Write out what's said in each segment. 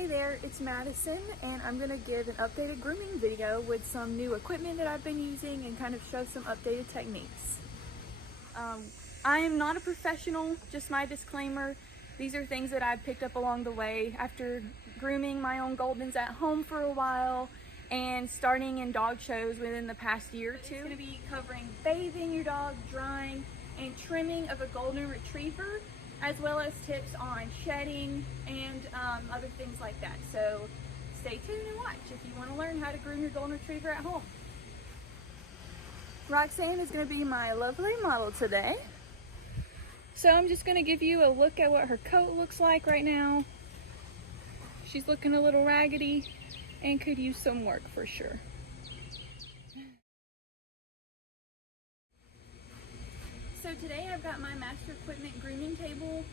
Hey there, it's Madison, and I'm going to give an updated grooming video with some new equipment that I've been using and kind of show some updated techniques. I am not a professional, just my disclaimer. These are things that I've picked up along the way after grooming my own Goldens at home for a while and starting in dog shows within the past year or two. It's going to be covering bathing your dog, drying, and trimming of a Golden Retriever, as well as tips on shedding and other things like that. So stay tuned and watch if you want to learn how to groom your Golden Retriever at home. Roxanne is going to be my lovely model today. So I'm just going to give you a look at what her coat looks like right now. She's looking a little raggedy and could use some work for sure. So today I've got my Master Equipment grooming table,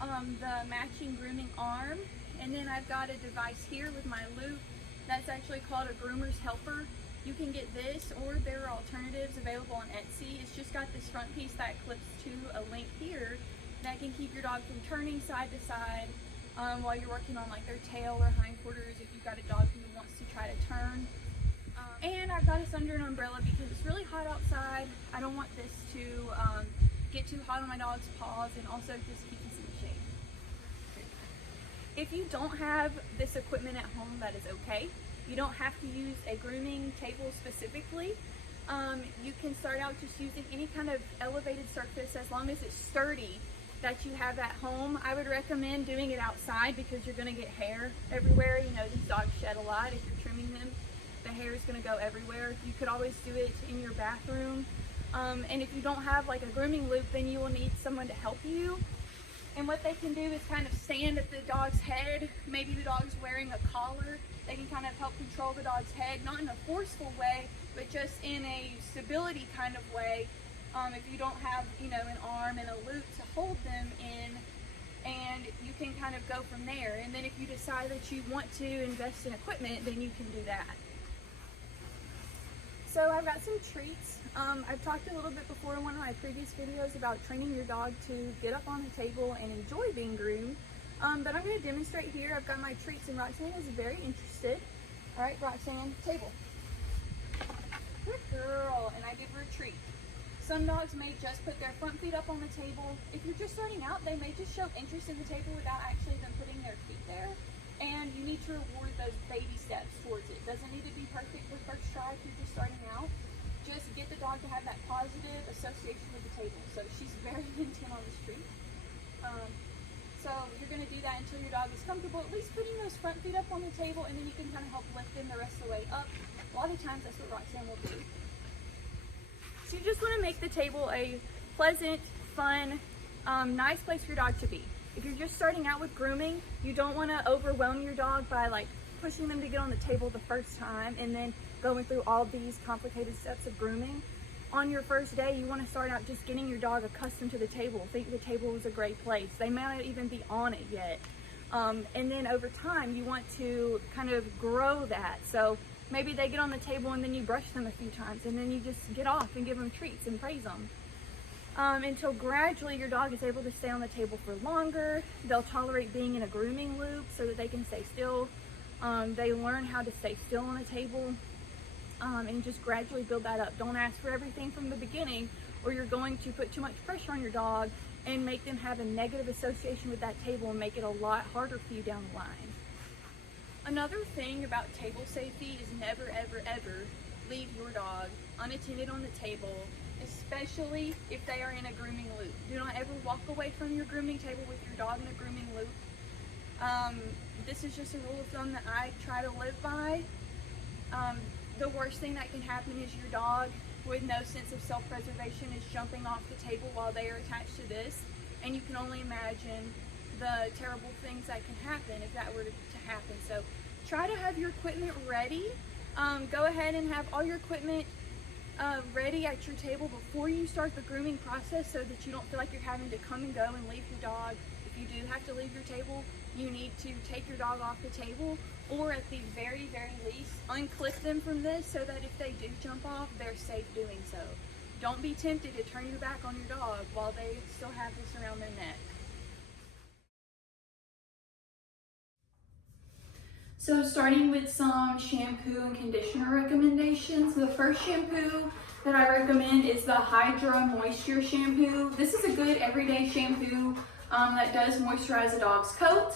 the matching grooming arm, and then I've got a device here with my loop that's actually called a Groomer's Helper. You can get this, or there are alternatives available on Etsy. It's just got this front piece that clips to a link here that can keep your dog from turning side to side while you're working on like their tail or hindquarters if you've got a dog who wants to try to turn. And I've got us under an umbrella because it's really hot outside. I don't want this to get too hot on my dog's paws, and also just keep us in the shade. If you don't have this equipment at home, that is okay. You don't have to use a grooming table specifically. You can start out just using any kind of elevated surface as long as it's sturdy that you have at home. I would recommend doing it outside because you're going to get hair everywhere. You know, these dogs shed a lot. If you're trimming them, the hair is going to go everywhere. You could always do it in your bathroom. And if you don't have like a grooming loop, then you will need someone to help you. And what they can do is kind of stand at the dog's head. Maybe the dog's wearing a collar. They can kind of help control the dog's head, not in a forceful way, but just in a stability kind of way. If you don't have, you know, an arm and a loop to hold them in, and you can kind of go from there. And then if you decide that you want to invest in equipment, then you can do that. So I've got some treats. I've talked a little bit before in one of my previous videos about training your dog to get up on the table and enjoy being groomed. But I'm going to demonstrate here. I've got my treats and Roxanne is very interested. All right, Roxanne, table. Good girl, and I give her a treat. Some dogs may just put their front feet up on the table. If you're just starting out, they may just show interest in the table without actually them putting their feet there. And you need to reward those baby steps towards it. It doesn't need to be perfect the first try if you're just starting out. Just get the dog to have that positive association with the table. So she's very intent on this treat. So you're going to do that until your dog is comfortable, at least putting those front feet up on the table, and then you can kind of help lift them the rest of the way up. A lot of times that's what Roxanne will do. So you just want to make the table a pleasant, fun, nice place for your dog to be. If you're just starting out with grooming, you don't want to overwhelm your dog by like pushing them to get on the table the first time and then going through all these complicated steps of grooming. On your first day, you want to start out just getting your dog accustomed to the table. Think the table is a great place. They may not even be on it yet. And then over time, you want to kind of grow that. So maybe they get on the table and then you brush them a few times, and then you just get off and give them treats and praise them. Until gradually your dog is able to stay on the table for longer. They'll tolerate being in a grooming loop so that they can stay still. They learn how to stay still on a table. And just gradually build that up. Don't ask for everything from the beginning, or you're going to put too much pressure on your dog and make them have a negative association with that table and make it a lot harder for you down the line. Another thing about table safety is never, ever, ever leave your dog unattended on the table, especially if they are in a grooming loop. Do not ever walk away from your grooming table with your dog in a grooming loop. This is just a rule of thumb that I try to live by. The worst thing that can happen is your dog with no sense of self-preservation is jumping off the table while they are attached to this, and you can only imagine the terrible things that can happen if that were to happen. So try to have your equipment ready. Go ahead and have all your equipment ready at your table before you start the grooming process so that you don't feel like you're having to come and go and leave your dog. If you do have to leave your table, you need to take your dog off the table, or at the very, very least, unclip them from this so that if they do jump off, they're safe doing so. Don't be tempted to turn your back on your dog while they still have this around their neck. So starting with some shampoo and conditioner recommendations. The first shampoo that I recommend is the Hydra Moisture shampoo. This is a good everyday shampoo that does moisturize a dog's coat.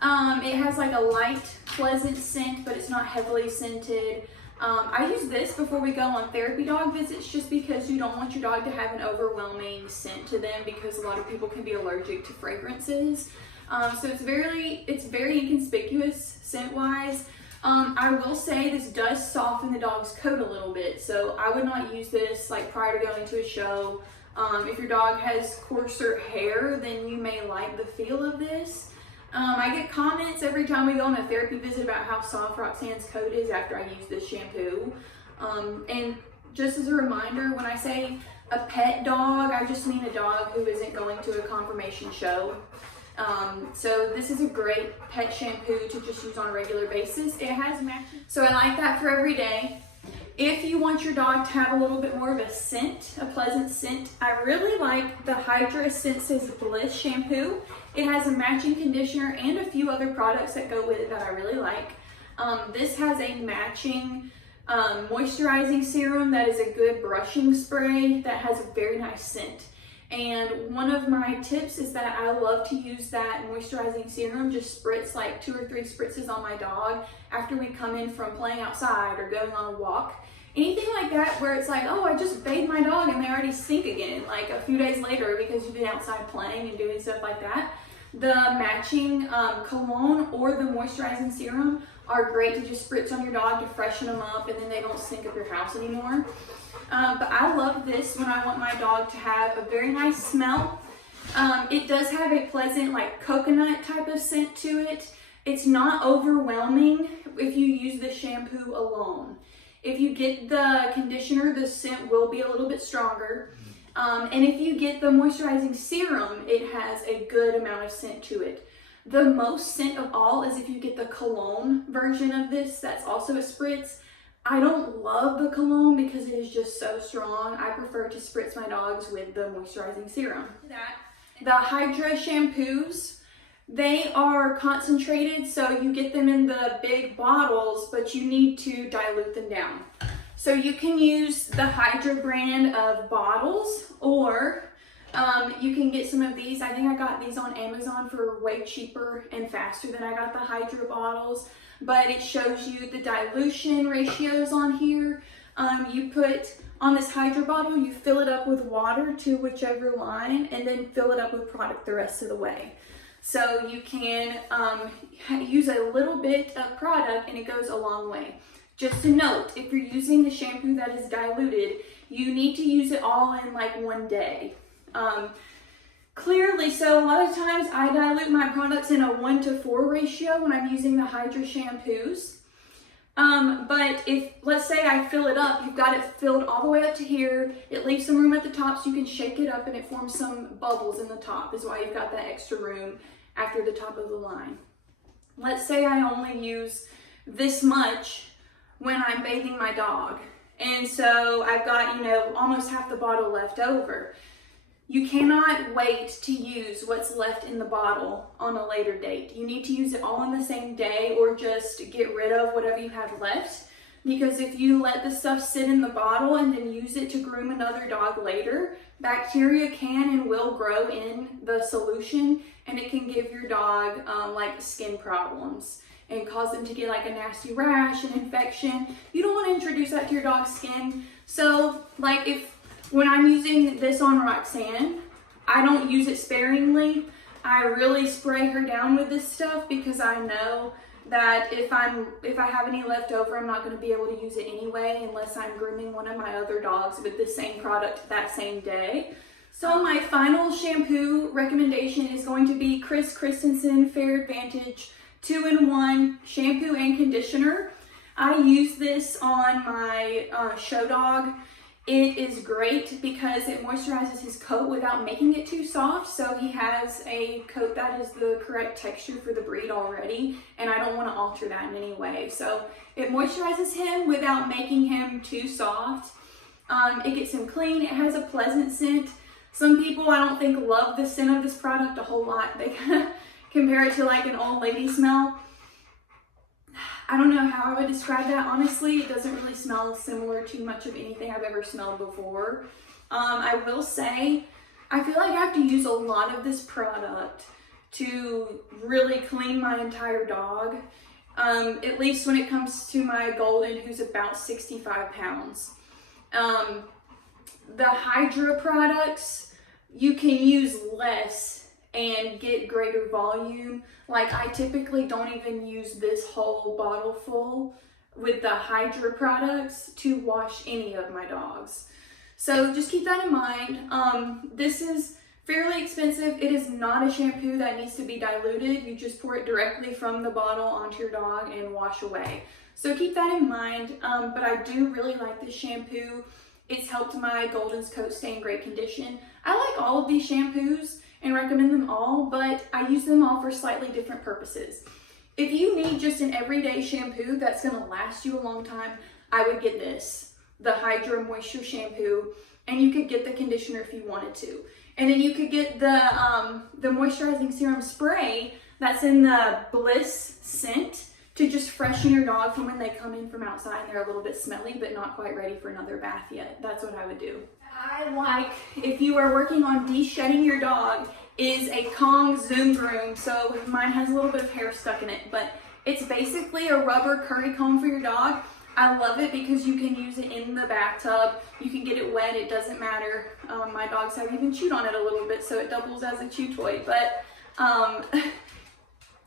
It has like a light, pleasant scent, but it's not heavily scented. I use this before we go on therapy dog visits just because you don't want your dog to have an overwhelming scent to them, because a lot of people can be allergic to fragrances. So it's very inconspicuous scent-wise. I will say this does soften the dog's coat a little bit, so I would not use this like prior to going to a show. If your dog has coarser hair, then you may like the feel of this. I get comments every time we go on a therapy visit about how soft Roxanne's coat is after I use this shampoo. And just as a reminder, when I say a pet dog, I just mean a dog who isn't going to a conformation show. So this is a great pet shampoo to just use on a regular basis. It has matching, so I like that for every day. If you want your dog to have a little bit more of a scent, a pleasant scent, I really like the Hydra Senses Bliss shampoo. It has a matching conditioner and a few other products that go with it that I really like. This has a matching moisturizing serum that is a good brushing spray that has a very nice scent. And one of my tips is that I love to use that moisturizing serum, just spritz like 2 or 3 spritzes on my dog after we come in from playing outside or going on a walk. Anything like that where it's like, oh, I just bathed my dog and they already stink again, like a few days later because you've been outside playing and doing stuff like that. The matching cologne or the moisturizing serum are great to just spritz on your dog to freshen them up, and then they don't stink up your house anymore. But I love this when I want my dog to have a very nice smell. It does have a pleasant like coconut type of scent to it. It's not overwhelming if you use the shampoo alone. If you get the conditioner, the scent will be a little bit stronger. And if you get the moisturizing serum, it has a good amount of scent to it. The most scent of all is if you get the cologne version of this, that's also a spritz. I don't love the cologne because it is just so strong. I prefer to spritz my dogs with the moisturizing serum. The Hydra shampoos, they are concentrated, so you get them in the big bottles, but you need to dilute them down. So you can use the Hydra brand of bottles, or you can get some of these. I think I got these on Amazon for way cheaper and faster than I got the Hydra bottles, but it shows you the dilution ratios on here. You put on this Hydra bottle, you fill it up with water to whichever line, and then fill it up with product the rest of the way. So you can use a little bit of product and it goes a long way. Just a note, if you're using the shampoo that is diluted, you need to use it all in like one day. Clearly, so a lot of times I dilute my products in a 1:4 ratio when I'm using the Hydra shampoos. But if, let's say I fill it up, you've got it filled all the way up to here, it leaves some room at the top so you can shake it up and it forms some bubbles in the top, is why you've got that extra room after the top of the line. Let's say I only use this much when I'm bathing my dog, and so I've got, almost half the bottle left over. You cannot wait to use what's left in the bottle on a later date. You need to use it all in the same day, or just get rid of whatever you have left. Because if you let the stuff sit in the bottle and then use it to groom another dog later, bacteria can and will grow in the solution, and it can give your dog like skin problems and cause them to get like a nasty rash and infection. You don't want to introduce that to your dog's skin. So like when I'm using this on Roxanne, I don't use it sparingly. I really spray her down with this stuff because I know that if I have any left over, I'm not going to be able to use it anyway unless I'm grooming one of my other dogs with the same product that same day. So my final shampoo recommendation is going to be Christensen Fair Advantage 2-in-1 shampoo and conditioner. I use this on my show dog. It is great because it moisturizes his coat without making it too soft. So he has a coat that is the correct texture for the breed already, and I don't want to alter that in any way. So it moisturizes him without making him too soft. It gets him clean. It has a pleasant scent. Some people, I don't think, love the scent of this product a whole lot. They kind of compare it to like an old lady smell. I don't know how I would describe that. Honestly, it doesn't really smell similar to much of anything I've ever smelled before. I will say, I feel like I have to use a lot of this product to really clean my entire dog. At least when it comes to my Golden, who's about 65 pounds. The Hydra products, you can use less and get greater volume. Like, I typically don't even use this whole bottle full with the Hydra products to wash any of my dogs. So just keep that in mind. This is fairly expensive. It is not a shampoo that needs to be diluted. You just pour it directly from the bottle onto your dog and wash away. So keep that in mind. But I do really like this shampoo. It's helped my Golden's coat stay in great condition. I like all of these shampoos and recommend them all, but I use them all for slightly different purposes. If you need just an everyday shampoo that's gonna last you a long time, I would get this, the Hydra Moisture Shampoo, and you could get the conditioner if you wanted to. And then you could get the moisturizing serum spray that's in the Bliss scent to just freshen your dog from when they come in from outside and they're a little bit smelly but not quite ready for another bath yet. That's what I would do. I like, if you are working on de-shedding your dog, is a Kong Zoom Groom. So mine has a little bit of hair stuck in it, but it's basically a rubber curry comb for your dog. I love it because you can use it in the bathtub. You can get it wet, it doesn't matter. My dogs have even chewed on it a little bit, so it doubles as a chew toy. But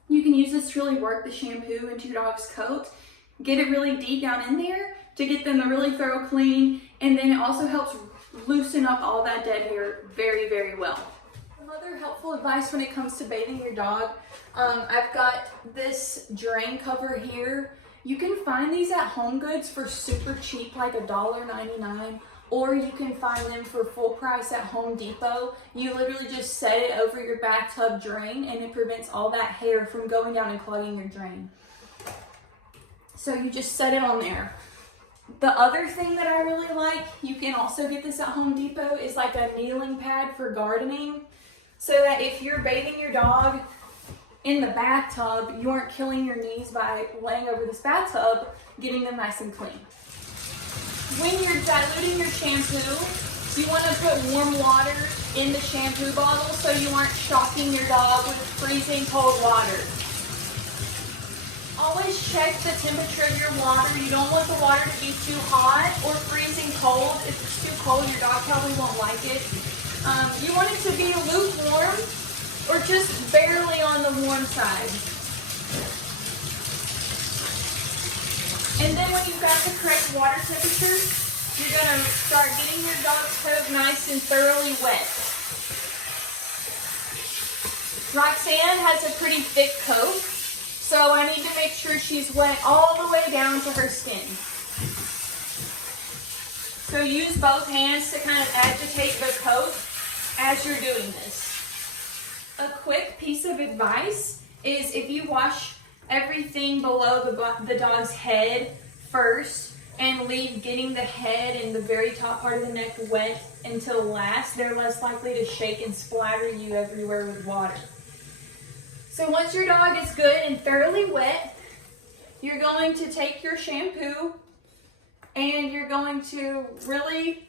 you can use this to really work the shampoo into your dog's coat. Get it really deep down in there to get them a really thorough clean. And then it also helps loosen up all that dead hair very, very well. Some other helpful advice when it comes to bathing your dog. I've got this drain cover here. You can find these at Home Goods for super cheap, like $1.99, or you can find them for full price at Home Depot. You literally just set it over your bathtub drain and it prevents all that hair from going down and clogging your drain. So you just set it on there. The other thing that I really like, you can also get this at Home Depot, is like a kneeling pad for gardening. So that if you're bathing your dog in the bathtub, you aren't killing your knees by laying over this bathtub, getting them nice and clean. When you're diluting your shampoo, you want to put warm water in the shampoo bottle so you aren't shocking your dog with freezing cold water. Always check the temperature of your water. You don't want the water to be too hot or freezing cold. If it's too cold, your dog probably won't like it. You want it to be lukewarm or just barely on the warm side. And then when you've got the correct water temperature, you're gonna start getting your dog's coat nice and thoroughly wet. Roxanne has a pretty thick coat, so I need to make sure she's wet all the way down to her skin. So use both hands to kind of agitate the coat as you're doing this. A quick piece of advice is if you wash everything below the dog's head first and leave getting the head and the very top part of the neck wet until last, they're less likely to shake and splatter you everywhere with water. So once your dog is good and thoroughly wet, you're going to take your shampoo and you're going to really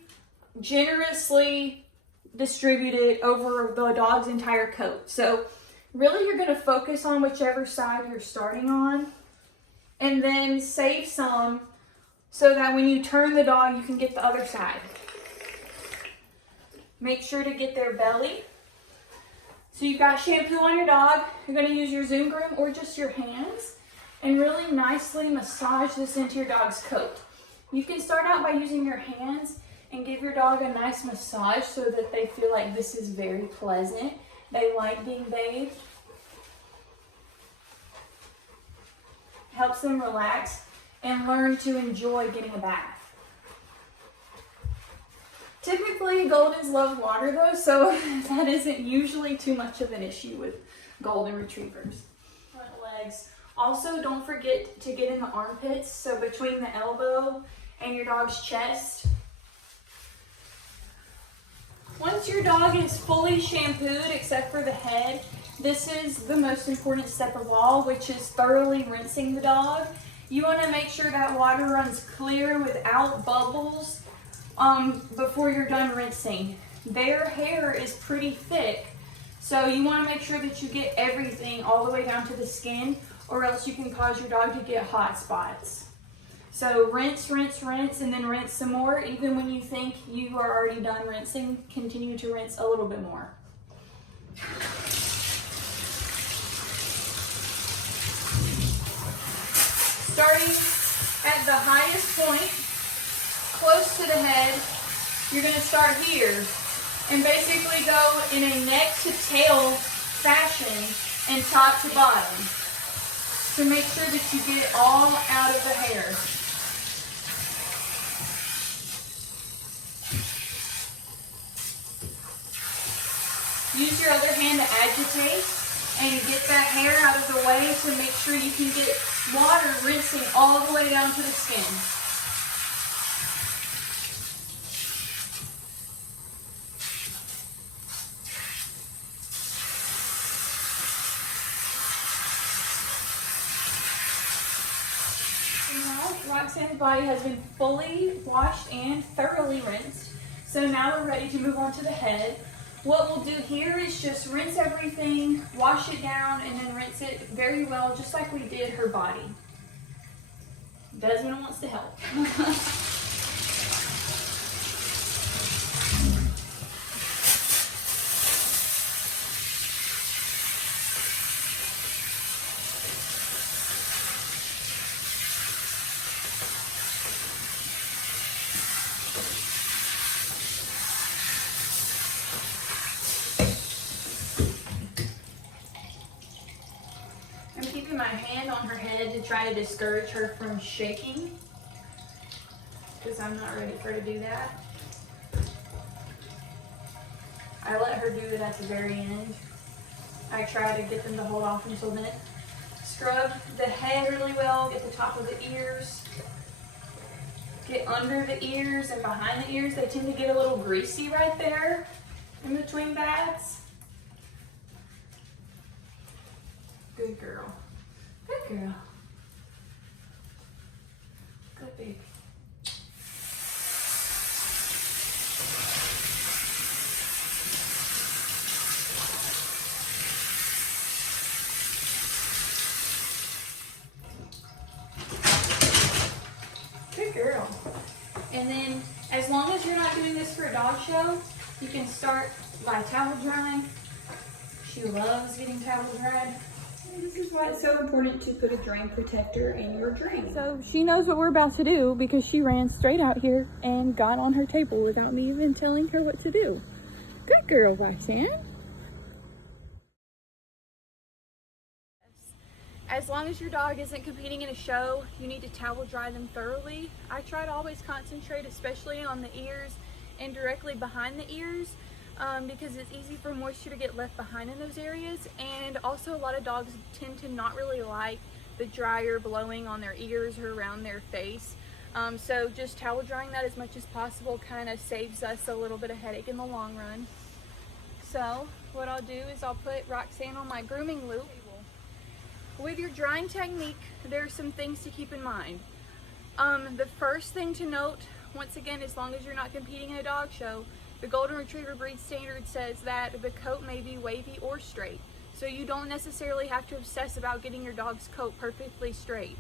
generously distribute it over the dog's entire coat. So really you're going to focus on whichever side you're starting on and then save some so that when you turn the dog you can get the other side. Make sure to get their belly. So you've got shampoo on your dog. You're going to use your Zoom Groom or just your hands and really nicely massage this into your dog's coat. You can start out by using your hands and give your dog a nice massage so that they feel like this is very pleasant. They like being bathed. Helps them relax and learn to enjoy getting a bath. Typically, Goldens love water though, so that isn't usually too much of an issue with Golden Retrievers. Front legs. Also, don't forget to get in the armpits, so between the elbow and your dog's chest. Once your dog is fully shampooed, except for the head, this is the most important step of all, which is thoroughly rinsing the dog. You want to make sure that water runs clear without bubbles before you're done rinsing. Their hair is pretty thick, so you want to make sure that you get everything all the way down to the skin, or else you can cause your dog to get hot spots. So rinse, rinse, rinse, and then rinse some more. Even when you think you are already done rinsing, continue to rinse a little bit more. Starting at the highest point, close to the head, you're going to start here and basically go in a neck to tail fashion and top to bottom. So make sure that you get it all out of the hair. Use your other hand to agitate and get that hair out of the way to make sure you can get water rinsing all the way down to the skin. Now, Roxanne's body has been fully washed and thoroughly rinsed. So now we're ready to move on to the head. What we'll do here is just rinse everything, wash it down, and then rinse it very well, just like we did her body. Desmond wants to help. My hand on her head to try to discourage her from shaking, because I'm not ready for her to do that. I let her do it at the very end. I try to get them to hold off until then. Scrub the head really well, get the top of the ears, get under the ears and behind the ears. They tend to get a little greasy right there in between baths. Good girl. Good girl. Good baby. Good girl. And then, as long as you're not doing this for a dog show, you can start by towel drying. She loves getting towel dried. This is why it's so important to put a drain protector in your drain. So she knows what we're about to do because she ran straight out here and got on her table without me even telling her what to do. Good girl, Roxanne. As long as your dog isn't competing in a show, you need to towel dry them thoroughly. I try to always concentrate, especially on the ears and directly behind the ears. Because it's easy for moisture to get left behind in those areas, and also a lot of dogs tend to not really like the dryer blowing on their ears or around their face. So just towel drying that as much as possible kind of saves us a little bit of headache in the long run. So what I'll do is I'll put Roxanne on my grooming loop. With your drying technique, there are some things to keep in mind. The first thing to note, once again, as long as you're not competing in a dog show, the Golden Retriever breed standard says that the coat may be wavy or straight. So you don't necessarily have to obsess about getting your dog's coat perfectly straight.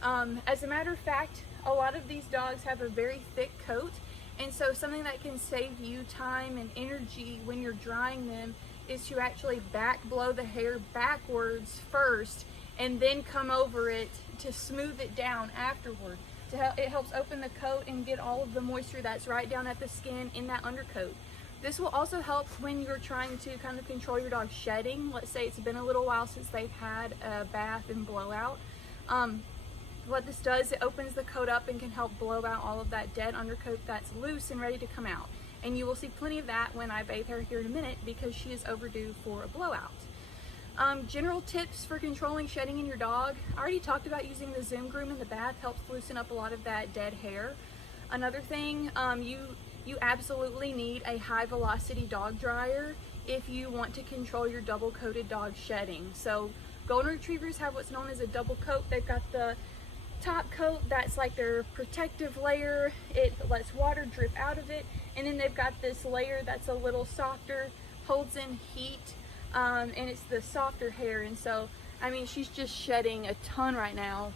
As a matter of fact, a lot of these dogs have a very thick coat, and so something that can save you time and energy when you're drying them is to actually back blow the hair backwards first and then come over it to smooth it down afterward. It helps open the coat and get all of the moisture that's right down at the skin in that undercoat. This will also help when you're trying to kind of control your dog's shedding. Let's say it's been a little while since they've had a bath and blowout. What this does, it opens the coat up and can help blow out all of that dead undercoat that's loose and ready to come out. And you will see plenty of that when I bathe her here in a minute because she is overdue for a blowout. General tips for controlling shedding in your dog. I already talked about using the Zoom Groom in the bath, helps loosen up a lot of that dead hair. Another thing, you absolutely need a high velocity dog dryer if you want to control your double coated dog shedding. So Golden Retrievers have what's known as a double coat. They've got the top coat that's like their protective layer. It lets water drip out of it, and then they've got this layer that's a little softer, holds in heat, and it's the softer hair. And so I mean, she's just shedding a ton right now,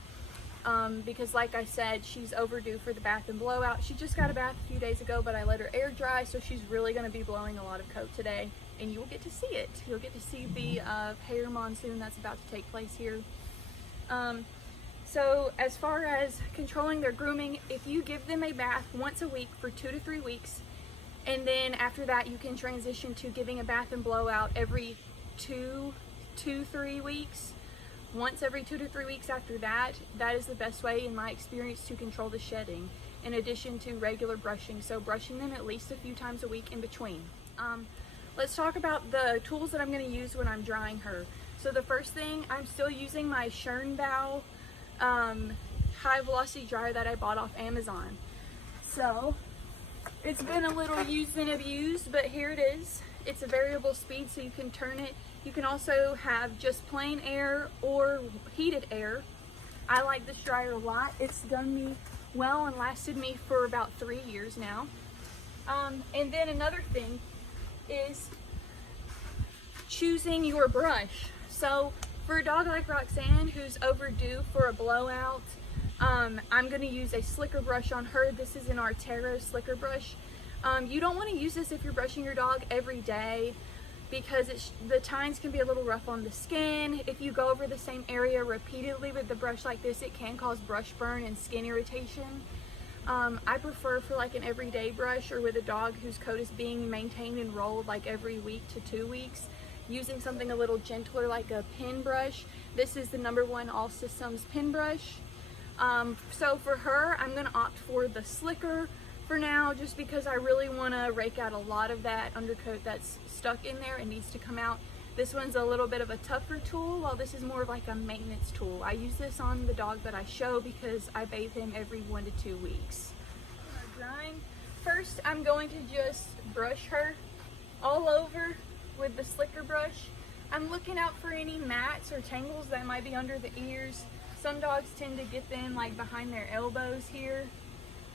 because like I said, she's overdue for the bath and blowout. She just got a bath a few days ago, but I let her air dry, so she's really going to be blowing a lot of coat today, and you will get to see it. You'll get to see the hair monsoon that's about to take place here. So as far as controlling their grooming, if you give them a bath once a week for 2 to 3 weeks, and then after that you can transition to giving a bath and blowout every 2 to 3 weeks. Once every 2 to 3 weeks after that, that is the best way in my experience to control the shedding, in addition to regular brushing. So brushing them at least a few times a week in between. Let's talk about the tools that I'm going to use when I'm drying her. So the first thing, I'm still using my Shernbao high velocity dryer that I bought off Amazon. So it's been a little used and abused, but here it is. It's a variable speed, so you can turn it. You can also have just plain air or heated air. I like this dryer a lot. It's done me well and lasted me for about 3 years now. And then another thing is choosing your brush. So for a dog like Roxanne, who's overdue for a blowout, I'm going to use a slicker brush on her. This is an Artero slicker brush. You don't want to use this if you're brushing your dog every day, because the tines can be a little rough on the skin. If you go over the same area repeatedly with the brush like this, it can cause brush burn and skin irritation. I prefer for like an everyday brush, or with a dog whose coat is being maintained and rolled like every week to 2 weeks, using something a little gentler like a pin brush. This is the #1 All Systems pin brush. So for her, I'm going to opt for the slicker for now, just because I really want to rake out a lot of that undercoat that's stuck in there and needs to come out. This one's a little bit of a tougher tool, while this is more of like a maintenance tool. I use this on the dog that I show because I bathe him every 1 to 2 weeks. Drying. First, I'm going to just brush her all over with the slicker brush. I'm looking out for any mats or tangles that might be under the ears. Some dogs tend to get them like behind their elbows here.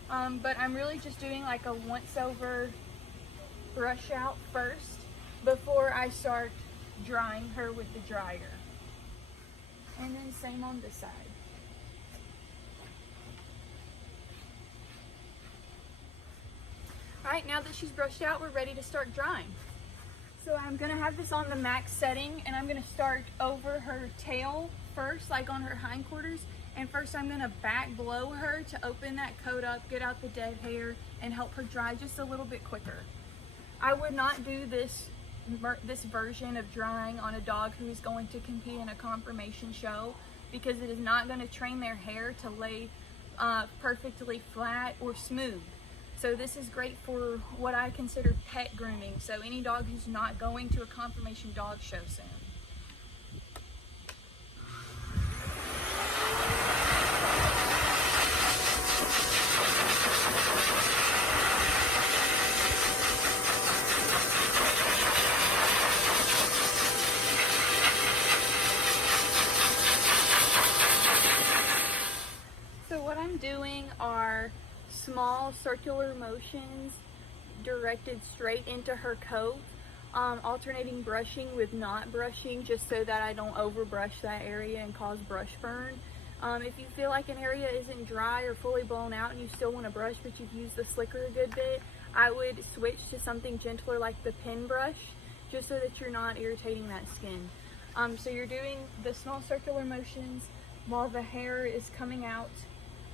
But I'm really just doing like a once over brush out first before I start drying her with the dryer. And then same on this side. Alright, now that she's brushed out, we're ready to start drying. So I'm going to have this on the max setting, and I'm going to start over her tail first, like on her hindquarters. And first I'm going to back blow her to open that coat up, get out the dead hair, and help her dry just a little bit quicker. I would not do this version of drying on a dog who is going to compete in a conformation show, because it is not going to train their hair to lay perfectly flat or smooth. So this is great for what I consider pet grooming, so any dog who's not going to a conformation dog show soon. So what I'm doing are small circular motions directed straight into her coat, alternating brushing with not brushing, just so that I don't over brush that area and cause brush burn. If you feel like an area isn't dry or fully blown out and you still want to brush but you've used the slicker a good bit, I would switch to something gentler like the pin brush, just so that you're not irritating that skin. So you're doing the small circular motions while the hair is coming out.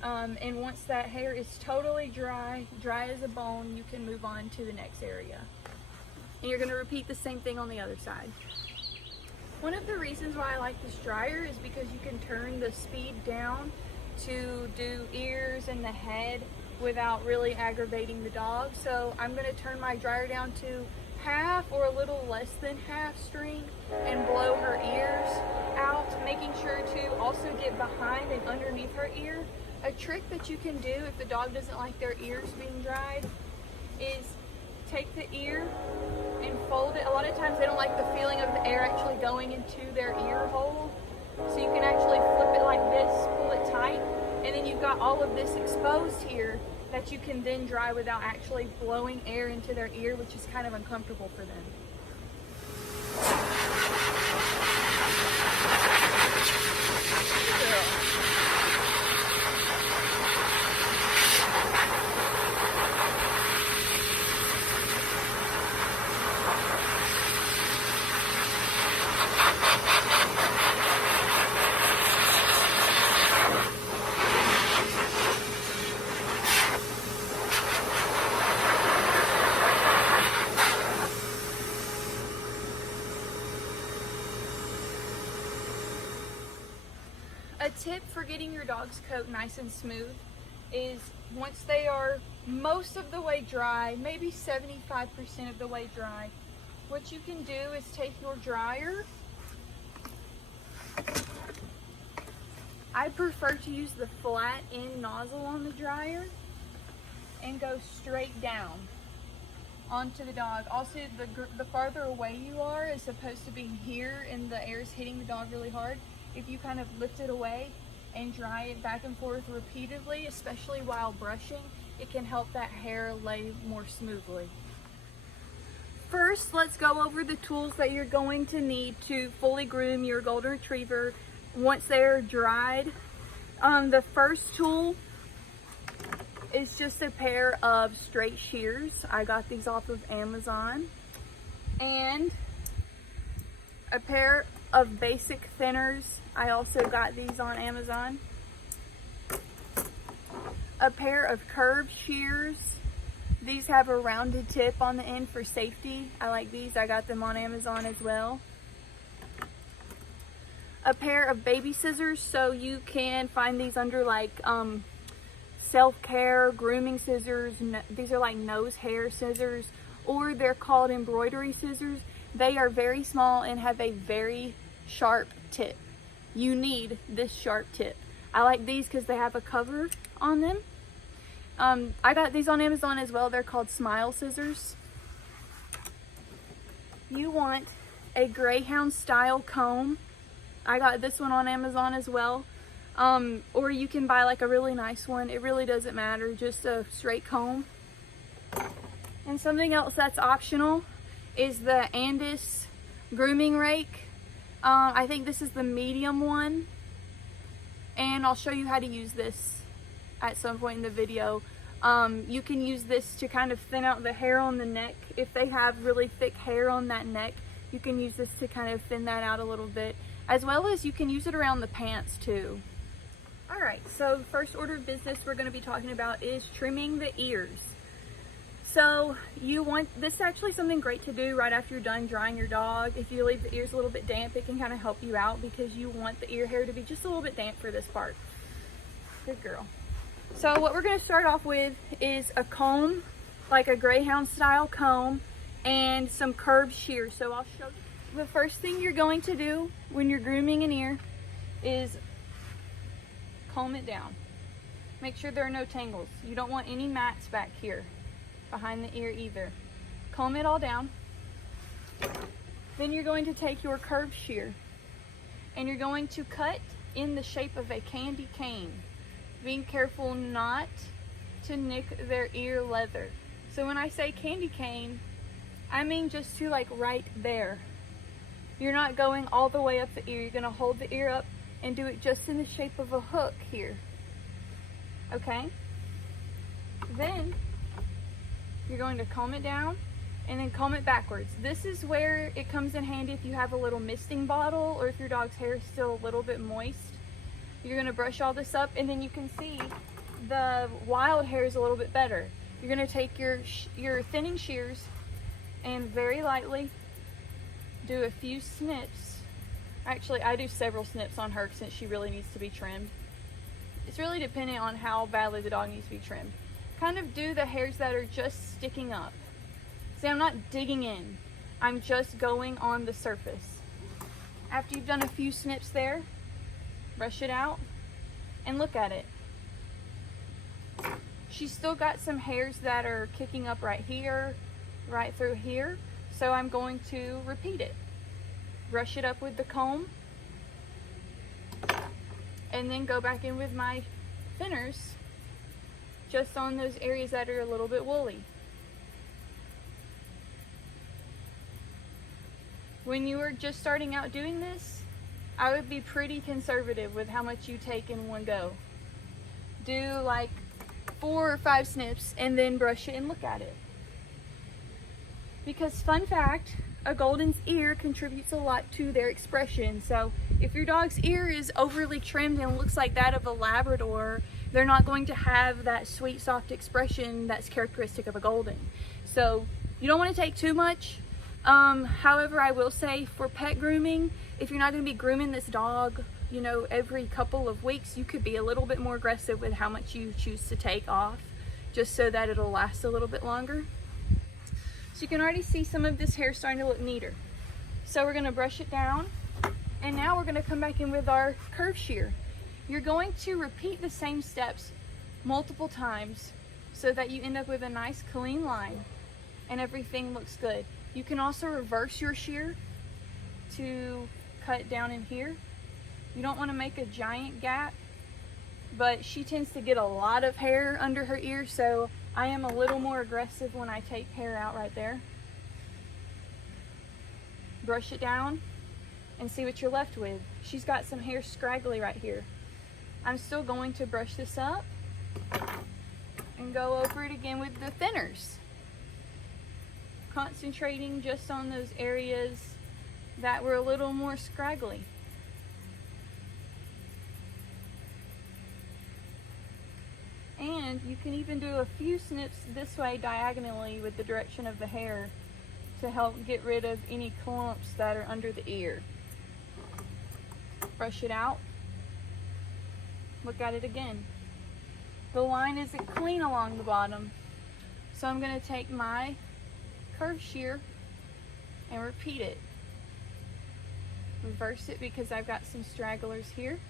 And once that hair is totally dry as a bone, you can move on to the next area. And you're going to repeat the same thing on the other side. One of the reasons why I like this dryer is because you can turn the speed down to do ears and the head without really aggravating the dog. So I'm going to turn my dryer down to half or a little less than half strength and blow her ears out, making sure to also get behind and underneath her ear. A trick that you can do if the dog doesn't like their ears being dried is take the ear and fold it. A lot of times they don't like the feeling of the air actually going into their ear hole. So you can actually flip it like this, pull it tight, and then got all of this exposed here that you can then dry without actually blowing air into their ear, which is kind of uncomfortable for them. A tip for getting your dog's coat nice and smooth is once they are most of the way dry, maybe 75% of the way dry, what you can do is take your dryer. I prefer to use the flat end nozzle on the dryer and go straight down onto the dog. Also, the farther away you are, as opposed to being here and the air is hitting the dog really hard, if you kind of lift it away and dry it back and forth repeatedly, especially while brushing, it can help that hair lay more smoothly. First, let's go over the tools that you're going to need to fully groom your golden retriever once they're dried. The first tool is just a pair of straight shears. I got these off of Amazon. And a pair of basic thinners. I also got these on Amazon. A pair of curved shears. These have a rounded tip on the end for safety. I like these. I got them on Amazon as well. A pair of baby scissors, so you can find these under like self-care, grooming scissors. These are like nose hair scissors, or they're called embroidery scissors. They are very small and have a very sharp tip. You need this sharp tip. I like these because they have a cover on them. I got these on Amazon as well. They're called smile scissors. You want a Greyhound style comb. I got this one on Amazon as well. Or you can buy like a really nice one. It really doesn't matter, just a straight comb. And something else that's optional is the Andis grooming rake. I think this is the medium one, and I'll show you how to use this at some point in the video. You can use this to kind of thin out the hair on the neck. If they have really thick hair on that neck, you can use this to kind of thin that out a little bit, as well as you can use it around the pants too. Alright, so the first order of business we're going to be talking about is trimming the ears. So this is actually something great to do right after you're done drying your dog. If you leave the ears a little bit damp, it can kind of help you out because you want the ear hair to be just a little bit damp for this part. Good girl. So what we're going to start off with is a comb, like a Greyhound style comb, and some curved shears. So I'll show you. The first thing you're going to do when you're grooming an ear is comb it down. Make sure there are no tangles. You don't want any mats back here behind the ear either. Comb it all down. Then you're going to take your curved shear and you're going to cut in the shape of a candy cane, being careful not to nick their ear leather. So when I say candy cane, I mean just to like right there. You're not going all the way up the ear. You're going to hold the ear up and do it just in the shape of a hook here. Okay? Then you're going to comb it down and then comb it backwards. This is where it comes in handy if you have a little misting bottle or if your dog's hair is still a little bit moist. You're going to brush all this up and then you can see the wild hair is a little bit better. You're going to take your thinning shears and very lightly do a few snips. Actually, I do several snips on her since she really needs to be trimmed. It's really dependent on how badly the dog needs to be trimmed. Kind of do the hairs that are just sticking up. See, I'm not digging in. I'm just going on the surface. After you've done a few snips there, brush it out and look at it. She's still got some hairs that are kicking up right here, right through here. So I'm going to repeat it. Brush it up with the comb and then go back in with my thinners just on those areas that are a little bit woolly. When you are just starting out doing this, I would be pretty conservative with how much you take in one go. Do like 4 or 5 snips and then brush it and look at it. Because fun fact, a golden's ear contributes a lot to their expression. So if your dog's ear is overly trimmed and looks like that of a Labrador, they're not going to have that sweet, soft expression that's characteristic of a golden. So you don't want to take too much. However, I will say for pet grooming, if you're not going to be grooming this dog, you know, every couple of weeks, you could be a little bit more aggressive with how much you choose to take off, just so that it'll last a little bit longer. So you can already see some of this hair starting to look neater. So we're going to brush it down, and now we're going to come back in with our curve shear. You're going to repeat the same steps multiple times so that you end up with a nice clean line and everything looks good. You can also reverse your shear to cut down in here. You don't want to make a giant gap, but she tends to get a lot of hair under her ear, so I am a little more aggressive when I take hair out right there. Brush it down and see what you're left with. She's got some hair scraggly right here. I'm still going to brush this up and go over it again with the thinners, concentrating just on those areas that were a little more scraggly. And you can even do a few snips this way diagonally with the direction of the hair to help get rid of any clumps that are under the ear. Brush it out. Look at it again. The line isn't clean along the bottom, so I'm going to take my curve shear and repeat it. Reverse it because I've got some stragglers here.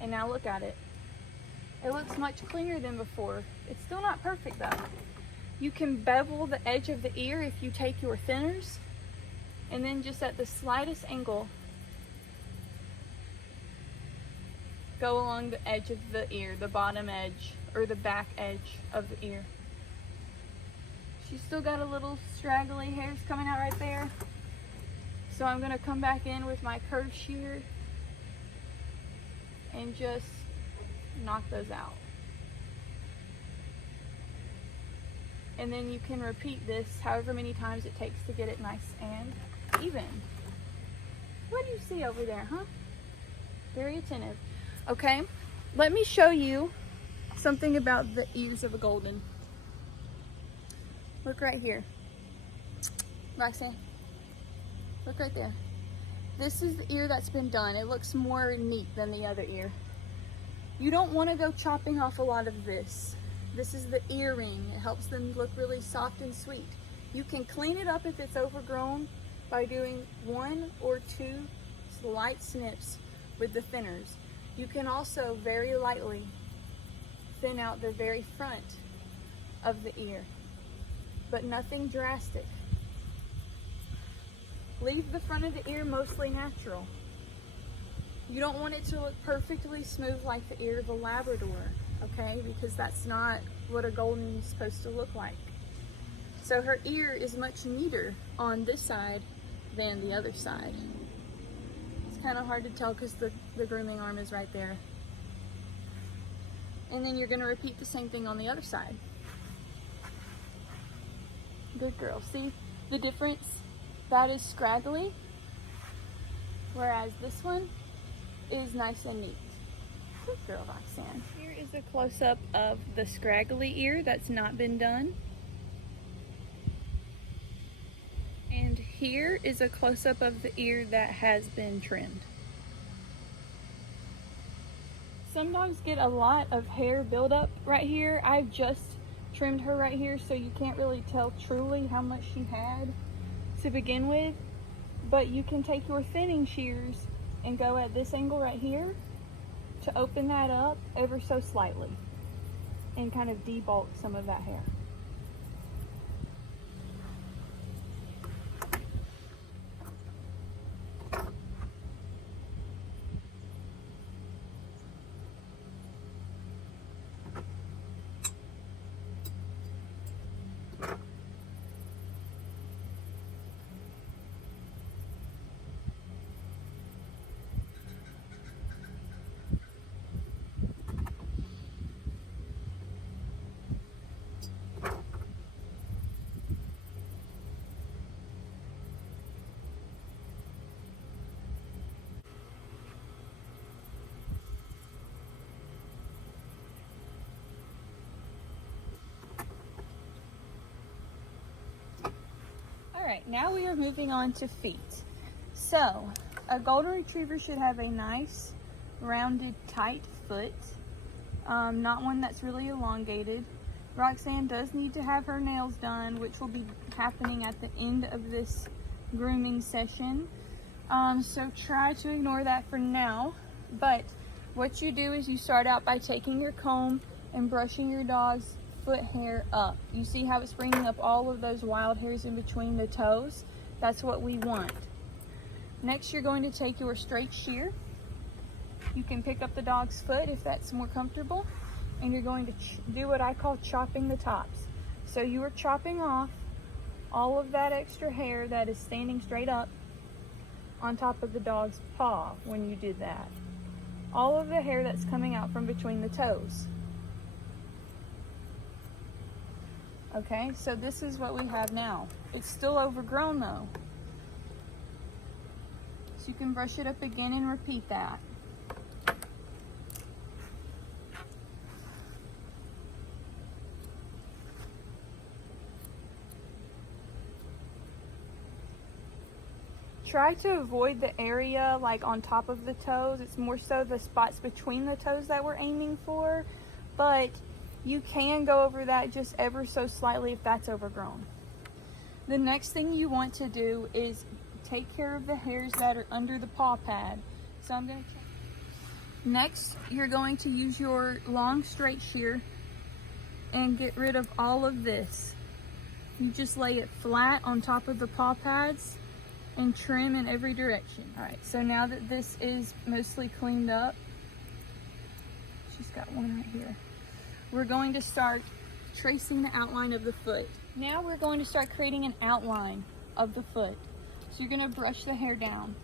And now look at it. It looks much cleaner than before. It's still not perfect though. You can bevel the edge of the ear if you take your thinners, and then just at the slightest angle, go along the edge of the ear, the bottom edge or the back edge of the ear. She's still got a little straggly hairs coming out right there. So I'm going to come back in with my curved shear and just knock those out. And then you can repeat this however many times it takes to get it nice and even. What do you see over there, huh? Very attentive. Okay, let me show you something about the ears of a golden. Look right here. Roxanne, look right there. This is the ear that's been done. It looks more neat than the other ear. You don't want to go chopping off a lot of this. This is the earring. It helps them look really soft and sweet. You can clean it up if it's overgrown by doing 1 or 2 light snips with the thinners. You can also very lightly thin out the very front of the ear, but nothing drastic. Leave the front of the ear mostly natural. You don't want it to look perfectly smooth like the ear of a Labrador, okay? Because that's not what a golden is supposed to look like. So her ear is much neater on this side than the other side. It's kind of hard to tell because the grooming arm is right there. And then you're going to repeat the same thing on the other side. Good girl. See the difference? That is scraggly, whereas this one is nice and neat. Good girl, Roxanne. Here is a close-up of the scraggly ear that's not been done. And here is a close-up of the ear that has been trimmed. Some dogs get a lot of hair buildup right here. I've just trimmed her right here, so you can't really tell truly how much she had to begin with. But you can take your thinning shears and go at this angle right here to open that up ever so slightly and kind of debulk some of that hair. Alright, now we are moving on to feet. So, a golden retriever should have a nice, rounded, tight foot. Not one that's really elongated. Roxanne does need to have her nails done, which will be happening at the end of this grooming session. So try to ignore that for now. But what you do is you start out by taking your comb and brushing your dog's foot hair up. You see how it's bringing up all of those wild hairs in between the toes? That's what we want. Next, you're going to take your straight shear. You can pick up the dog's foot if that's more comfortable, and you're going to do what I call chopping the tops. So you are chopping off all of that extra hair that is standing straight up on top of the dog's paw when you did that. All of the hair that's coming out from between the toes. Okay, so this is what we have now. It's still overgrown though. So you can brush it up again and repeat that. Try to avoid the area like on top of the toes. It's more so the spots between the toes that we're aiming for, but you can go over that just ever so slightly if that's overgrown. The next thing you want to do is take care of the hairs that are under the paw pad. So I'm going to check. Next, you're going to use your long straight shear and get rid of all of this. You just lay it flat on top of the paw pads and trim in every direction. All right, so now that this is mostly cleaned up, she's got one right here. We're going to start tracing the outline of the foot. Now we're going to start creating an outline of the foot. So you're going to brush the hair down.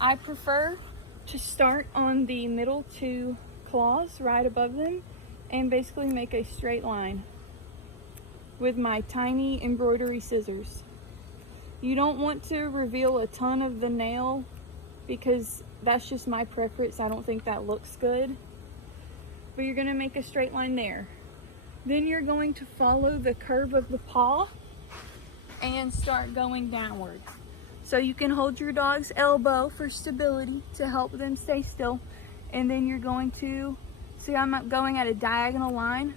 I prefer to start on the middle two claws right above them and basically make a straight line with my tiny embroidery scissors. You don't want to reveal a ton of the nail because that's just my preference. I don't think that looks good. But you're going to make a straight line there. Then you're going to follow the curve of the paw and start going downwards. So you can hold your dog's elbow for stability to help them stay still. And then you're going to, see I'm going at a diagonal line,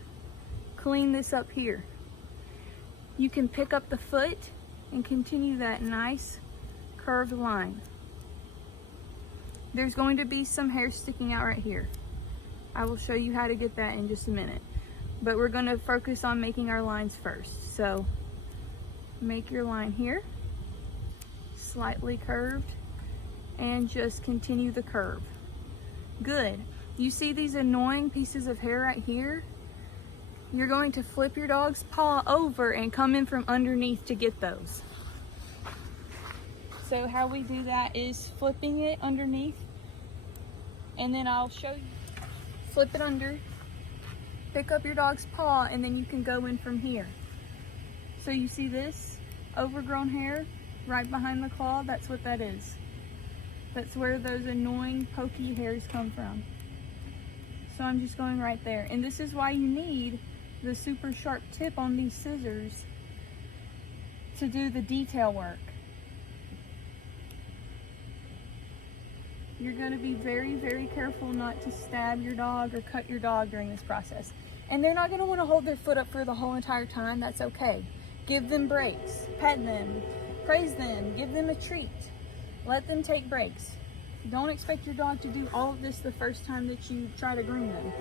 clean this up here. You can pick up the foot and continue that nice curved line. There's going to be some hair sticking out right here. I will show you how to get that in just a minute. But we're going to focus on making our lines first. So make your line here, slightly curved, and just continue the curve. Good. You see these annoying pieces of hair right here? You're going to flip your dog's paw over and come in from underneath to get those. So how we do that is flipping it underneath, and then I'll show you. Flip it under, pick up your dog's paw, and then you can go in from here. So you see this overgrown hair right behind the claw? That's what that is. That's where those annoying pokey hairs come from. So I'm just going right there. And this is why you need the super sharp tip on these scissors to do the detail work. You're going to be very, very careful not to stab your dog or cut your dog during this process. And they're not going to want to hold their foot up for the whole entire time. That's okay. Give them breaks, pet them, praise them, give them a treat. Let them take breaks. Don't expect your dog to do all of this the first time that you try to groom them.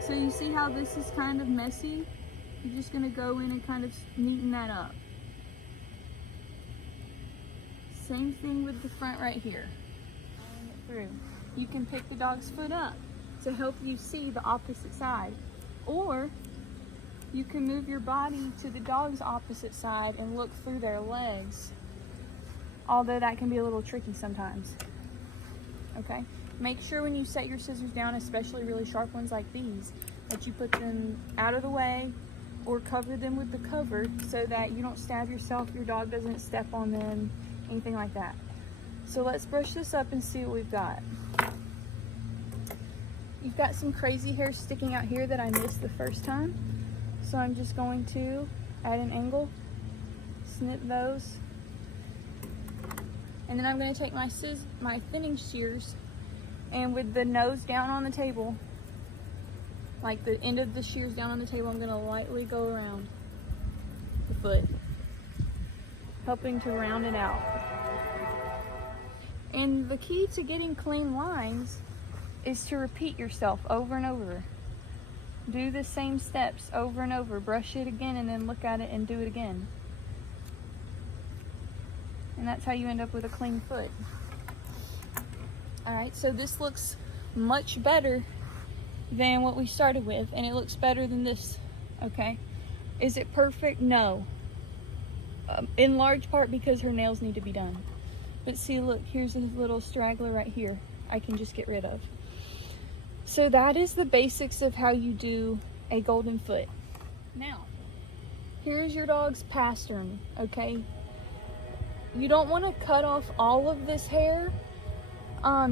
So you see how this is kind of messy? You're just going to go in and kind of neaten that up. Same thing with the front right here. Following it through. You can pick the dog's foot up to help you see the opposite side. Or you can move your body to the dog's opposite side and look through their legs. Although that can be a little tricky sometimes. Okay? Make sure when you set your scissors down, especially really sharp ones like these, that you put them out of the way or cover them with the cover so that you don't stab yourself, your dog doesn't step on them, anything like that. So let's brush this up and see what we've got. You've got some crazy hair sticking out here that I missed the first time. So I'm just going to, at an angle, snip those. And then I'm going to take my thinning shears, and with the nose down on the table, like the end of the shears down on the table, I'm going to lightly go around the foot, helping to round it out. And the key to getting clean lines is to repeat yourself over and over. Do the same steps over and over. Brush it again and then look at it and do it again. And that's how you end up with a clean foot. Alright, so this looks much better than what we started with, and it looks better than this, okay? Is it perfect? No. In large part because her nails need to be done. But see, look, here's a little straggler right here I can just get rid of. So that is the basics of how you do a golden foot. Now, here's your dog's pastern, okay? You don't want to cut off all of this hair,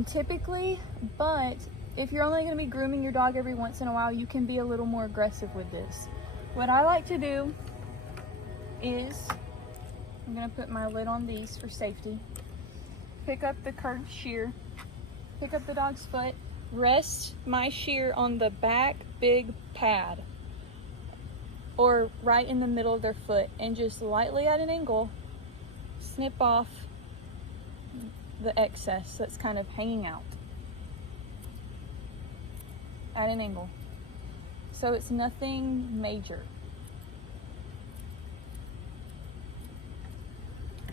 typically, but if you're only going to be grooming your dog every once in a while, you can be a little more aggressive with this. What I like to do is, I'm going to put my lid on these for safety, pick up the curved shear, pick up the dog's foot, rest my shear on the back big pad, or right in the middle of their foot, and just lightly at an angle, snip off the excess that's kind of hanging out at an angle. So it's nothing major.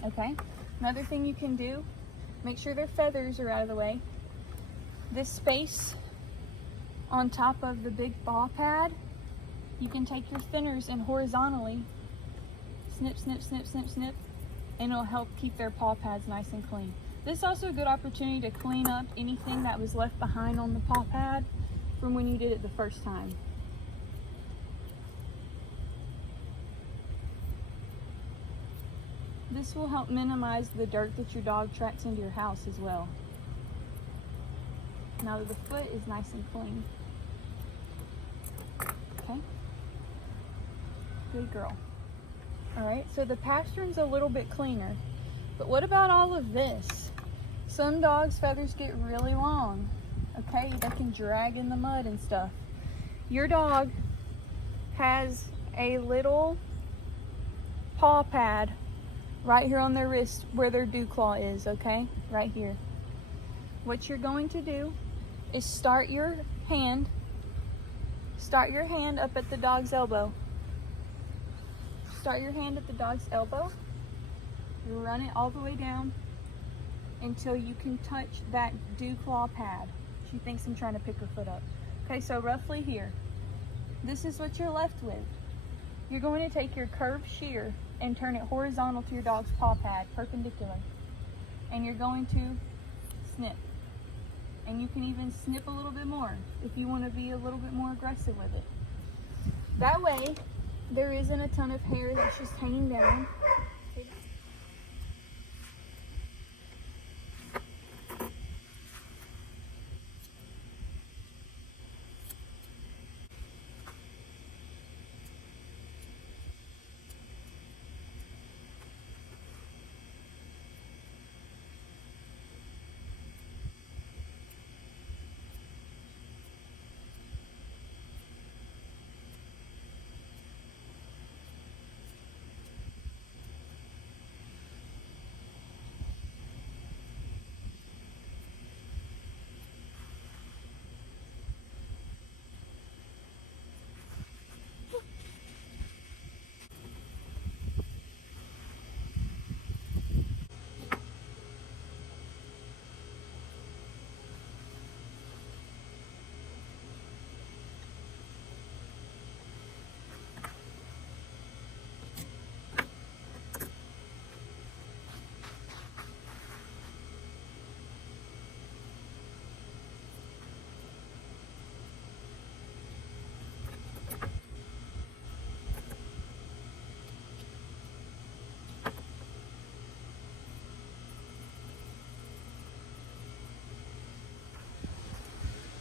Okay, another thing you can do, make sure their feathers are out of the way. This space on top of the big paw pad, you can take your thinners and horizontally snip, snip, snip, snip, snip, and it'll help keep their paw pads nice and clean. This is also a good opportunity to clean up anything that was left behind on the paw pad from when you did it the first time. This will help minimize the dirt that your dog tracks into your house as well. Now that the foot is nice and clean. Okay? Good girl. Alright, so the pastern's a little bit cleaner. But what about all of this? Some dogs' feathers get really long. Okay? They can drag in the mud and stuff. Your dog has a little paw pad right here on their wrist where their dew claw is, okay? Right here. What you're going to do is start your hand up at the dog's elbow. Start your hand at the dog's elbow. You run it all the way down until you can touch that dew claw pad. She thinks I'm trying to pick her foot up. Okay, so roughly here. This is what you're left with. You're going to take your curved shear and turn it horizontal to your dog's paw pad, perpendicular. And you're going to snip. And you can even snip a little bit more if you want to be a little bit more aggressive with it. That way, there isn't a ton of hair that's just hanging down.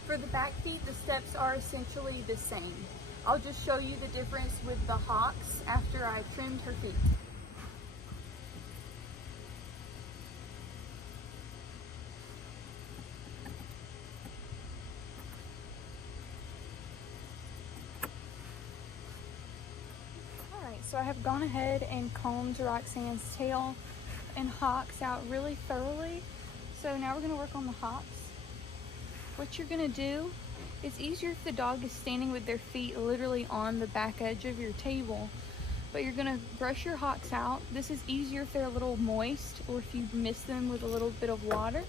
For the back feet, the steps are essentially the same. I'll just show you the difference with the Hocks after I've trimmed her feet. So I have gone ahead and combed Roxanne's tail and Hocks out really thoroughly. So now we're going to work on the Hocks. What you're going to do, it's easier if the dog is standing with their feet literally on the back edge of your table. But you're going to brush your Hocks out. This is easier if they're a little moist or if you mist them with a little bit of water.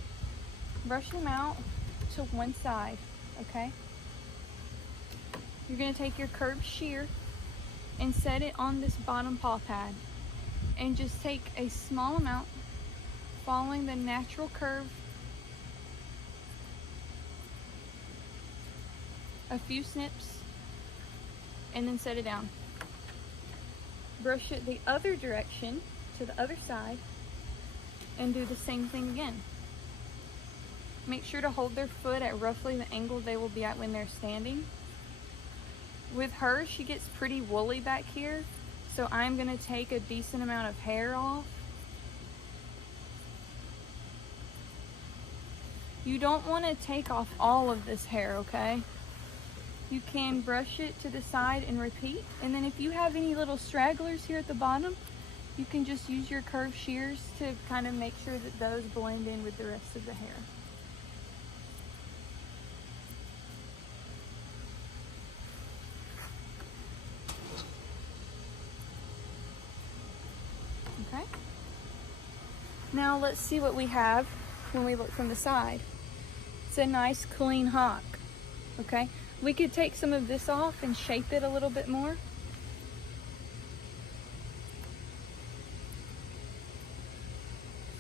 Brush them out to one side, okay? You're going to take your curved shear and set it on this bottom paw pad. And just take a small amount, following the natural curve, a few snips, and then set it down. Brush it the other direction to the other side and do the same thing again. Make sure to hold their foot at roughly the angle they will be at when they're standing. With her, she gets pretty woolly back here, so I'm going to take a decent amount of hair off. You don't want to take off all of this hair, okay? You can brush it to the side and repeat. And then if you have any little stragglers here at the bottom, you can just use your curved shears to kind of make sure that those blend in with the rest of the hair. Okay. Now let's see what we have when we look from the side. It's a nice clean Hock, okay? We could take some of this off and shape it a little bit more.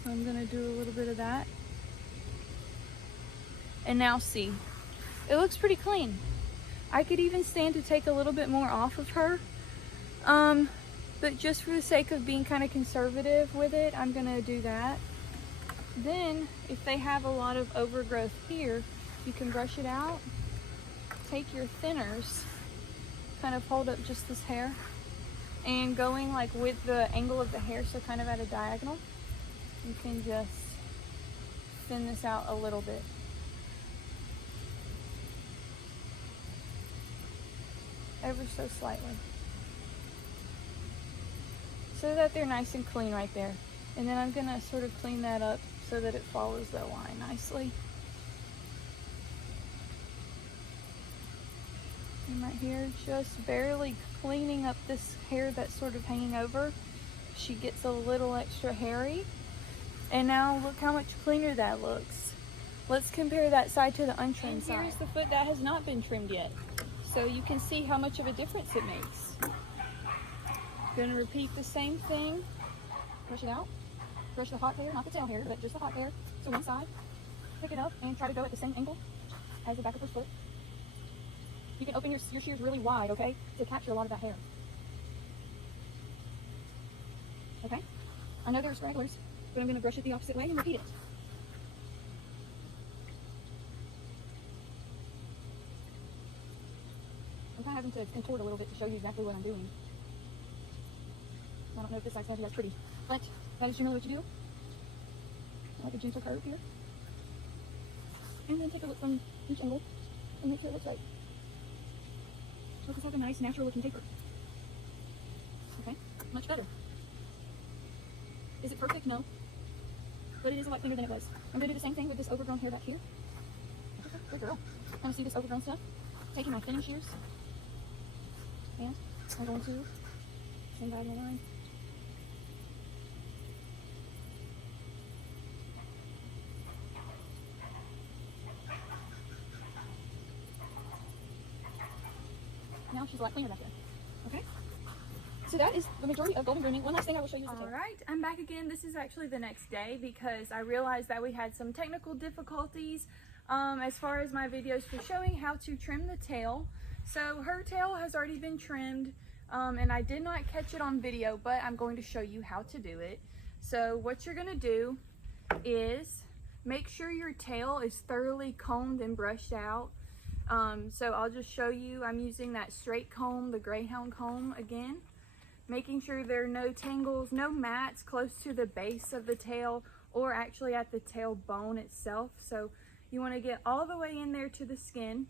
So I'm gonna do a little bit of that. And now see, it looks pretty clean. I could even stand to take a little bit more off of her. But just for the sake of being kind of conservative with it, I'm gonna do that. Then, if they have a lot of overgrowth here, you can brush it out. Take your thinners, kind of hold up just this hair, and going like with the angle of the hair, so kind of at a diagonal, you can just thin this out a little bit. Ever so slightly. So that they're nice and clean right there. And then I'm gonna sort of clean that up so that it follows the line nicely. And right here, just barely cleaning up this hair that's sort of hanging over. She gets a little extra hairy. And now look how much cleaner that looks. Let's compare that side to the untrimmed side. Here's the foot that has not been trimmed yet. So you can see how much of a difference it makes. Gonna repeat the same thing. Brush it out. Brush the Hock hair, not the tail hair, but just the Hock hair to one side. Pick it up and try to go at the same angle as the back of her foot. You can open your shears really wide, okay, to capture a lot of that hair. Okay? I know there are stragglers, but I'm going to brush it the opposite way and repeat it. I'm kind of having to contort a little bit to show you exactly what I'm doing. I don't know if this side's going to be as pretty, but that is generally what you do. I like a gentle curve here. And then take a look from each angle and make sure it looks right. Let us have a nice natural looking taper. Okay, much better. Is it perfect? No. But it is a lot cleaner than it was. I'm going to do the same thing with this overgrown hair back here. Good girl. I'm going to see this overgrown stuff. Taking my thinning shears. And I'm going to send diagonal line. Now she's a lot cleaner back there. Okay? So that is the majority of golden grooming. One last thing I will show you is the tail. Alright, I'm back again. This is actually the next day because I realized that we had some technical difficulties as far as my videos for showing how to trim the tail. So her tail has already been trimmed and I did not catch it on video, but I'm going to show you how to do it. So what you're going to do is make sure your tail is thoroughly combed and brushed out. So I'll just show you. I'm using that straight comb, the Greyhound comb again. Making sure there are no tangles, no mats close to the base of the tail or actually at the tail bone itself. So you want to get all the way in there to the skin.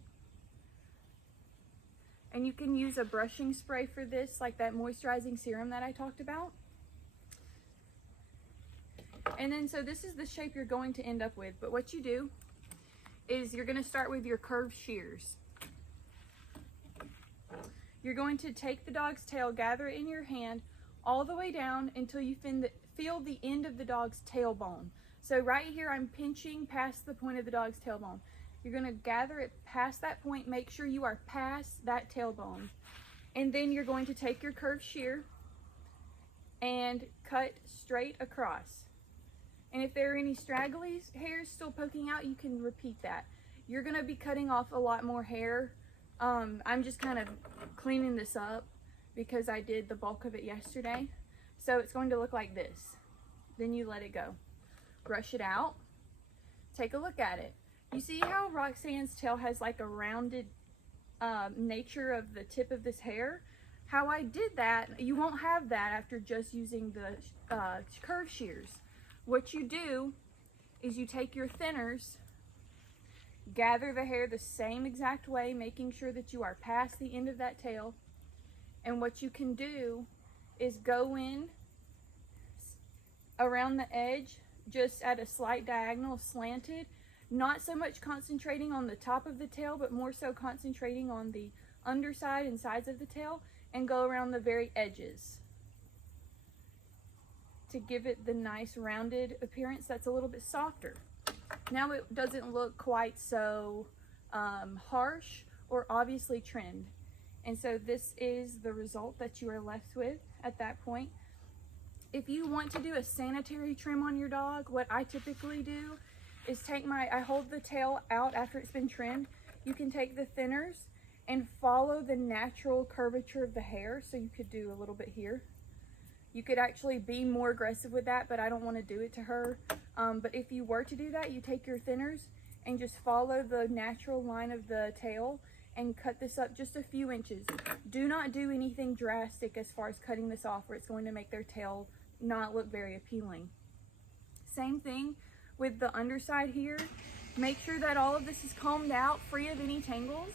And you can use a brushing spray for this, like that moisturizing serum that I talked about. And then, so this is the shape you're going to end up with. But what you do is you're going to start with your curved shears. You're going to take the dog's tail, gather it in your hand all the way down until you feel the end of the dog's tailbone. So right here, I'm pinching past the point of the dog's tailbone. You're going to gather it past that point. Make sure you are past that tailbone. And then you're going to take your curved shear and cut straight across. And if there are any straggly hairs still poking out, you can repeat that. You're going to be cutting off a lot more hair. I'm just kind of cleaning this up because I did the bulk of it yesterday. So it's going to look like this. Then you let it go. Brush it out. Take a look at it. You see how Roxanne's tail has like a rounded nature of the tip of this hair? How I did that, you won't have that after just using the curve shears. What you do is you take your thinners, gather the hair the same exact way, making sure that you are past the end of that tail. And what you can do is go in around the edge, just at a slight diagonal, slanted, not so much concentrating on the top of the tail, but more so concentrating on the underside and sides of the tail, and go around the very edges to give it the nice rounded appearance that's a little bit softer. Now it doesn't look quite so harsh or obviously trimmed. And so this is the result that you are left with at that point. If you want to do a sanitary trim on your dog, what I typically do is I hold the tail out after it's been trimmed. You can take the thinners and follow the natural curvature of the hair. So you could do a little bit here. You could actually be more aggressive with that, but I don't want to do it to her. But if you were to do that, you take your thinners and just follow the natural line of the tail and cut this up just a few inches. Do not do anything drastic as far as cutting this off, where it's going to make their tail not look very appealing. Same thing with the underside here. Make sure that all of this is combed out, free of any tangles.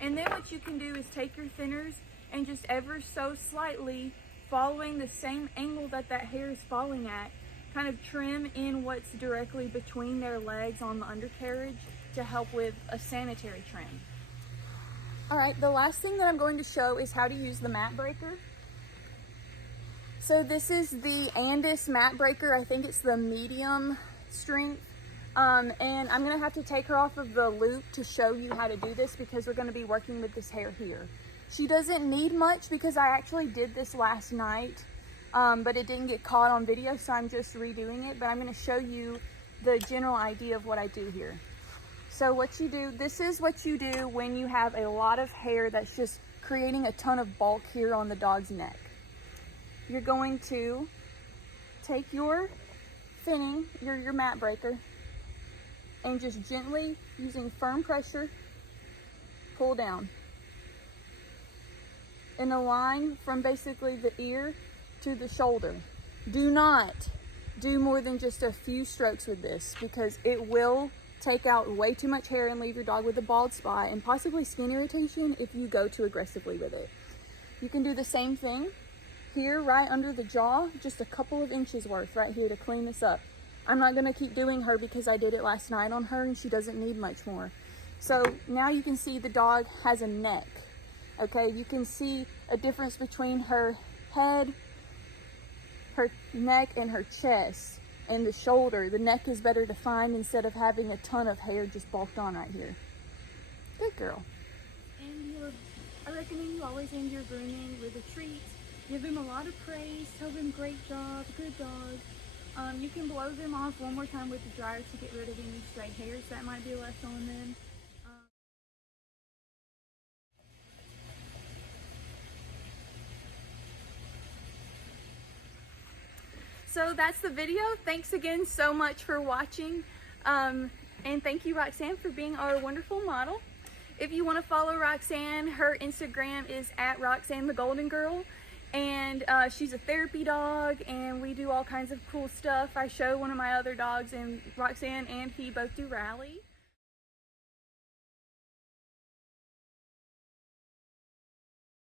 And then what you can do is take your thinners and just ever so slightly, following the same angle that hair is falling at, kind of trim in what's directly between their legs on the undercarriage to help with a sanitary trim. All right, the last thing that I'm going to show is how to use the mat breaker. So this is the Andis mat breaker. I think it's the medium strength. And I'm gonna have to take her off of the loop to show you how to do this, because we're gonna be working with this hair here. She doesn't need much because I actually did this last night, but it didn't get caught on video, so I'm just redoing it. But I'm gonna show you the general idea of what I do here. So what you do, this is what you do when you have a lot of hair that's just creating a ton of bulk here on the dog's neck. You're going to take your thinning, your mat breaker, and just gently, using firm pressure, pull down in a line from basically the ear to the shoulder. Do not do more than just a few strokes with this, because it will take out way too much hair and leave your dog with a bald spot and possibly skin irritation if you go too aggressively with it. You can do the same thing here, right under the jaw, just a couple of inches worth right here to clean this up. I'm not gonna keep doing her because I did it last night on her and she doesn't need much more. So now you can see the dog has a neck. Okay, you can see a difference between her head, her neck, and her chest, and the shoulder. The neck is better defined instead of having a ton of hair just bulked on right here. Good girl. And I recommend you always end your grooming with a treat. Give them a lot of praise, tell them great job, good dog. You can blow them off one more time with the dryer to get rid of any stray hairs that might be left on them. So that's the video. Thanks again so much for watching. And thank you, Roxanne, for being our wonderful model. If you want to follow Roxanne, her Instagram is at Roxanne the Golden Girl. And she's a therapy dog, and we do all kinds of cool stuff. I show one of my other dogs, and Roxanne and he both do rally.